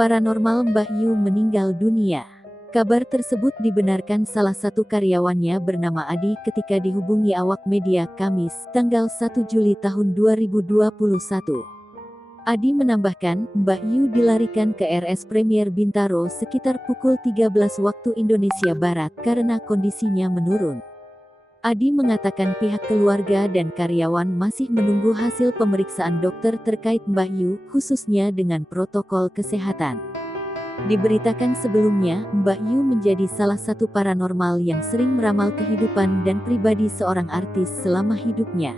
Paranormal Mbah Yu meninggal dunia. Kabar tersebut dibenarkan salah satu karyawannya bernama Adi ketika dihubungi awak media Kamis, tanggal 1 Juli tahun 2021. Adi menambahkan, Mbah Yu dilarikan ke RS Premier Bintaro sekitar pukul 13 waktu Indonesia Barat karena kondisinya menurun. Adi mengatakan pihak keluarga dan karyawan masih menunggu hasil pemeriksaan dokter terkait Mbah Yu, khususnya dengan protokol kesehatan. Diberitakan sebelumnya, Mbah Yu menjadi salah satu paranormal yang sering meramal kehidupan dan pribadi seorang artis selama hidupnya.